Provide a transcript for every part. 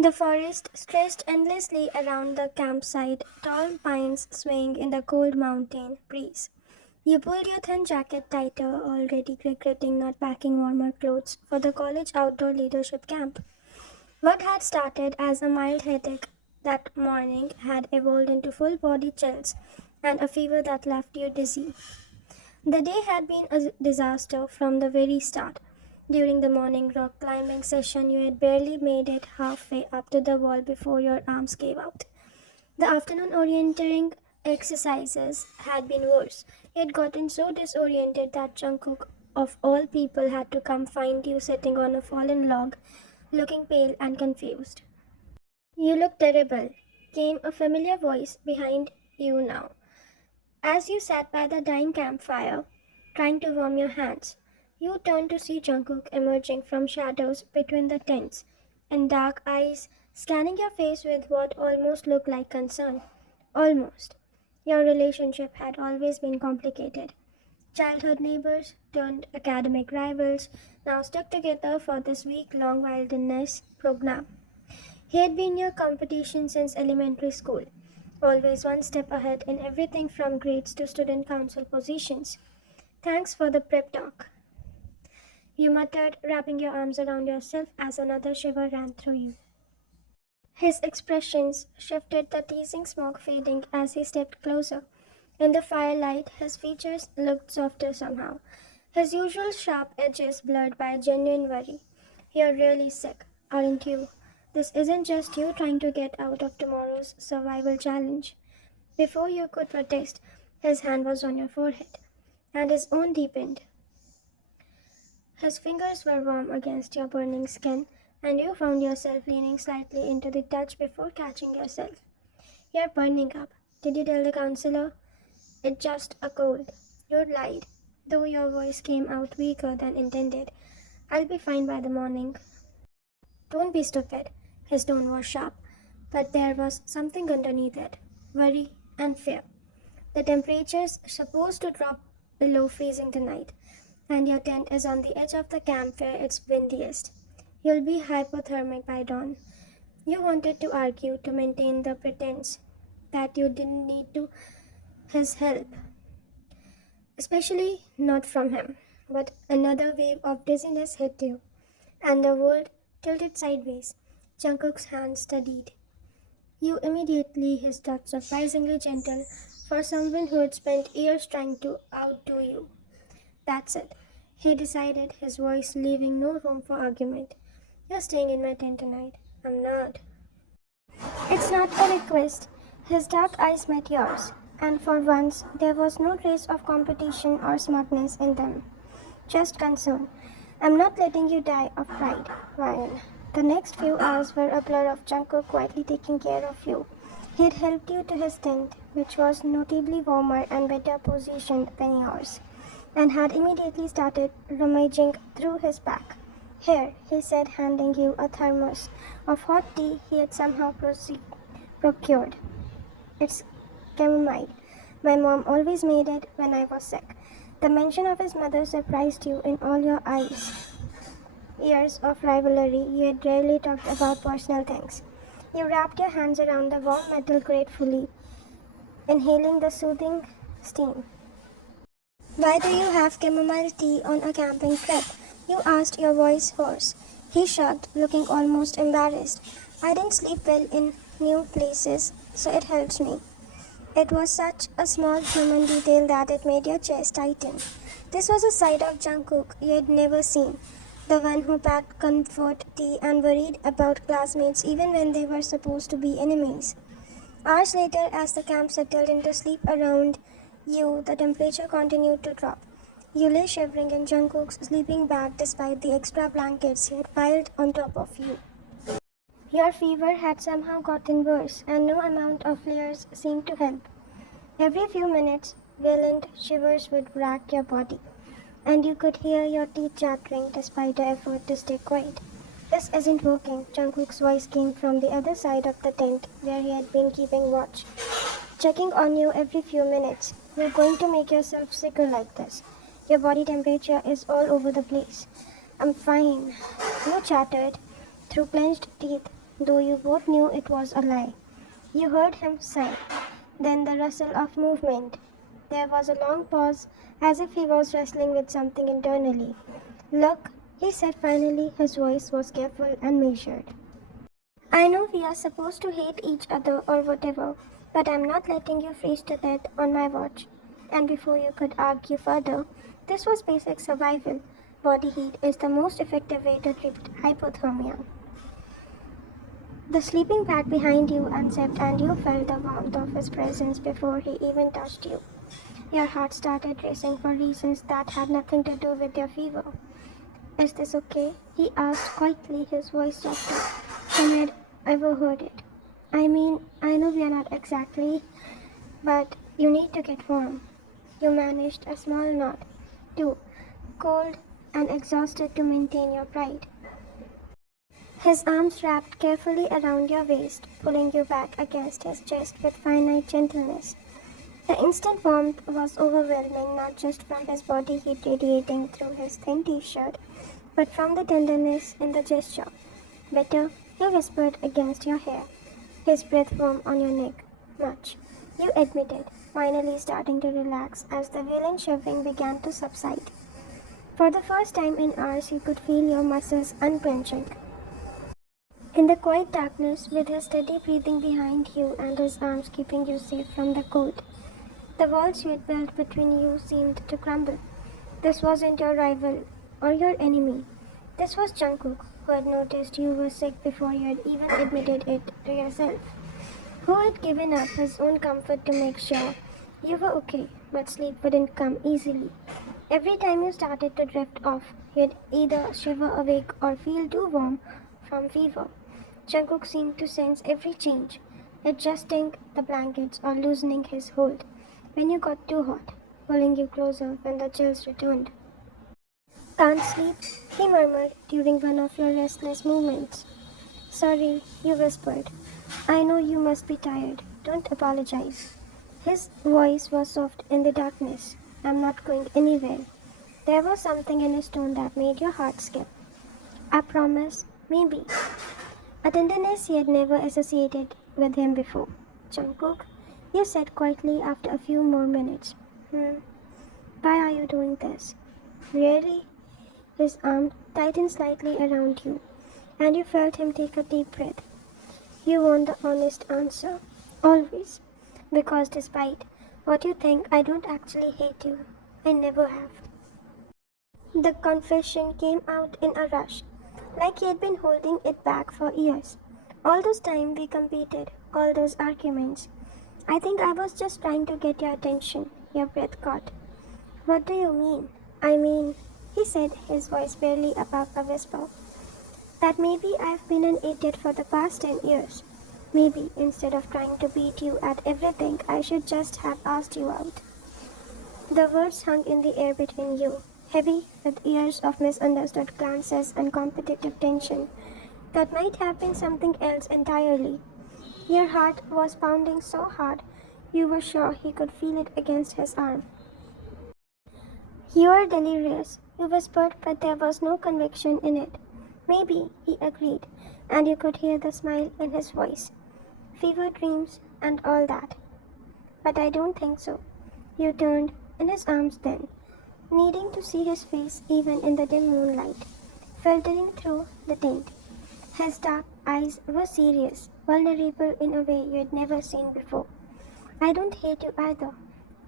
The forest stretched endlessly around the campsite, tall pines swaying in the cold mountain breeze. You pulled your thin jacket tighter, already regretting not packing warmer clothes for the college outdoor leadership camp. What had started as a mild headache that morning had evolved into full body chills and a fever that left you dizzy. The day had been a disaster from the very start. During the morning rock climbing session, you had barely made it halfway up to the wall before your arms gave out. The afternoon orienteering exercises had been worse. You had gotten so disoriented that Jungkook, of all people, had to come find you sitting on a fallen log, looking pale and confused. You look terrible, came a familiar voice behind you now. As you sat by the dying campfire, trying to warm your hands, you turned to see Jungkook emerging from shadows between the tents, and dark eyes scanning your face with what almost looked like concern. Almost. Your relationship had always been complicated. Childhood neighbors turned academic rivals, now stuck together for this week long wilderness program. He had been your competition since elementary school, always one step ahead in everything from grades to student council positions. Thanks for the prep talk, you muttered, wrapping your arms around yourself as another shiver ran through you. His expressions shifted, the teasing smoke fading as he stepped closer. In the firelight, his features looked softer somehow, his usual sharp edges blurred by genuine worry. You're really sick, aren't you? This isn't just you trying to get out of tomorrow's survival challenge. Before you could protest, his hand was on your forehead, and his own deepened. His fingers were warm against your burning skin, and you found yourself leaning slightly into the touch before catching yourself. You're burning up. Did you tell the counselor? It's just a cold. You lied, though your voice came out weaker than intended. I'll be fine by the morning. Don't be stupid. His tone was sharp, but there was something underneath it, worry and fear. The temperature's supposed to drop below freezing tonight, and your tent is on the edge of the camp where it's windiest. You'll be hypothermic by dawn. You wanted to argue to maintain the pretense that you didn't need to his help, especially not from him. But another wave of dizziness hit you, and the world tilted sideways. Jungkook's hand steadied. You immediately his touch surprisingly gentle for someone who had spent years trying to outdo you. That's it, he decided, his voice leaving no room for argument. You're staying in my tent tonight. I'm not. It's not a request. His dark eyes met yours, and for once there was no trace of competition or smugness in them. Just concern. I'm not letting you die of pride, Ryan. The next few hours were a blur of Jungkook quietly taking care of you. He'd helped you to his tent, which was notably warmer and better positioned than yours, and had immediately started rummaging through his pack. Here, he said, handing you a thermos of hot tea he had somehow procured. It's chamomile. My mom always made it when I was sick. The mention of his mother surprised you in all your eyes. Years of rivalry, you had rarely talked about personal things. You wrapped your hands around the warm metal gratefully, inhaling the soothing steam. Why do you have chamomile tea on a camping trip? You asked, your voice hoarse. He shrugged, looking almost embarrassed. I didn't sleep well in new places, so it helps me. It was such a small human detail that it made your chest tighten. This was a side of Jungkook you had never seen, the one who packed comfort tea and worried about classmates even when they were supposed to be enemies. Hours later, as the camp settled into sleep around you, the temperature continued to drop. You lay shivering in Jungkook's sleeping bag despite the extra blankets he had piled on top of you. Your fever had somehow gotten worse, and no amount of layers seemed to help. Every few minutes, violent shivers would rack your body, and you could hear your teeth chattering despite the effort to stay quiet. This isn't working, Jungkook's voice came from the other side of the tent where he had been keeping watch. Checking on you every few minutes. You're going to make yourself sicker like this. Your body temperature is all over the place. I'm fine, you chattered through clenched teeth. though you both knew it was a lie. You heard him sigh, then the rustle of movement. There was a long pause, as if he was wrestling with something internally. Look, he said finally, his voice was careful and measured. I know we are supposed to hate each other or whatever, but I'm not letting you freeze to death on my watch. And before you could argue further, this was basic survival. Body heat is the most effective way to treat hypothermia. The sleeping bag behind you unzipped and you felt the warmth of his presence before he even touched you. Your heart started racing for reasons that had nothing to do with your fever. Is this okay? He asked quietly, his voice softer than I'd ever heard it. I mean, I know we are not exactly, but you need to get warm. You managed a small nod, too cold and exhausted to maintain your pride. His arms wrapped carefully around your waist, pulling you back against his chest with finite gentleness. The instant warmth was overwhelming, not just from his body heat radiating through his thin t-shirt, but from the tenderness in the gesture. Better, he whispered against your hair, his breath warm on your neck. Much, you admitted, finally starting to relax as the violent shoving began to subside. For the first time in hours, you could feel your muscles unclenching. In the quiet darkness, with his steady breathing behind you and his arms keeping you safe from the cold, the walls you had built between you seemed to crumble. This wasn't your rival or your enemy. This was Jungkook, who had noticed you were sick before you had even admitted it to yourself, who had given up his own comfort to make sure you were okay, but sleep wouldn't come easily. Every time you started to drift off, you'd either shiver awake or feel too warm from fever. Jungkook seemed to sense every change, adjusting the blankets or loosening his hold when you got too hot, pulling you closer when the chills returned. Can't sleep, he murmured during one of your restless movements. Sorry, you whispered. I know you must be tired. Don't apologize. His voice was soft in the darkness. I'm not going anywhere. There was something in his tone that made your heart skip. I promise, maybe. A tenderness he had never associated with him before. Jungkook, you said quietly after a few more minutes. Why are you doing this? Really? His arm tightened slightly around you, and you felt him take a deep breath. You want the honest answer. Always. Because despite what you think, I don't actually hate you. I never have. The confession came out in a rush, like he had been holding it back for years. All those times we competed, all those arguments. I think I was just trying to get your attention. Your breath caught. What do you mean? I mean, he said, his voice barely above a whisper, that maybe I've been an idiot for the past 10 years. Maybe instead of trying to beat you at everything, I should just have asked you out. The words hung in the air between you, heavy with years of misunderstood glances and competitive tension that might have been something else entirely. Your heart was pounding so hard you were sure he could feel it against his arm. You are delirious, you whispered, but there was no conviction in it. Maybe, he agreed, and you could hear the smile in his voice. Fever dreams and all that. But I don't think so. You turned in his arms then, needing to see his face even in the dim moonlight, filtering through the tint. His dark eyes were serious, vulnerable in a way you had never seen before. I don't hate you either,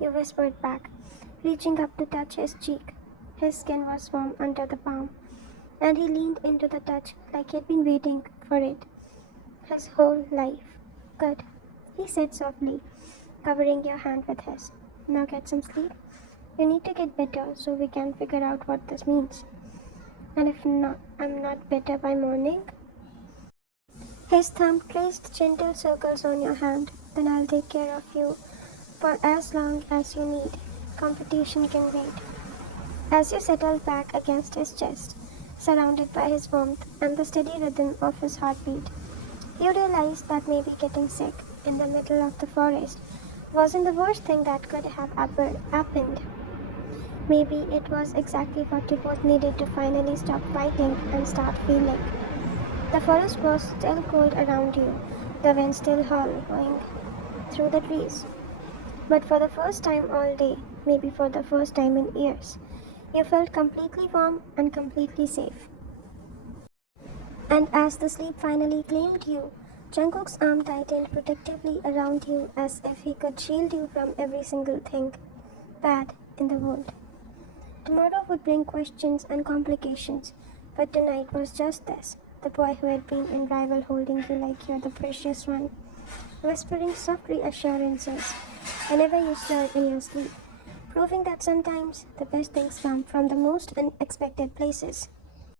you whispered back, reaching up to touch his cheek. His skin was warm under the palm, and he leaned into the touch like he'd been waiting for it his whole life. Good, he said softly, covering your hand with his. Now get some sleep. You need to get better so we can figure out what this means. And if not, I'm not better by morning. His thumb traced gentle circles on your hand. Then I'll take care of you for as long as you need. Competition can wait. As you settled back against his chest, surrounded by his warmth and the steady rhythm of his heartbeat, you realized that maybe getting sick in the middle of the forest wasn't the worst thing that could have happened. Maybe it was exactly what you both needed to finally stop fighting and start feeling. The forest was still cold around you, the wind still howling through the trees. But for the first time all day, maybe for the first time in years, you felt completely warm and completely safe. And as the sleep finally claimed you, Jungkook's arm tightened protectively around you as if he could shield you from every single thing bad in the world. Tomorrow would bring questions and complications, but tonight was just this. The boy who had been in rival holding you like you're the precious one, whispering soft reassurances whenever you stirred in your sleep, proving that sometimes the best things come from the most unexpected places.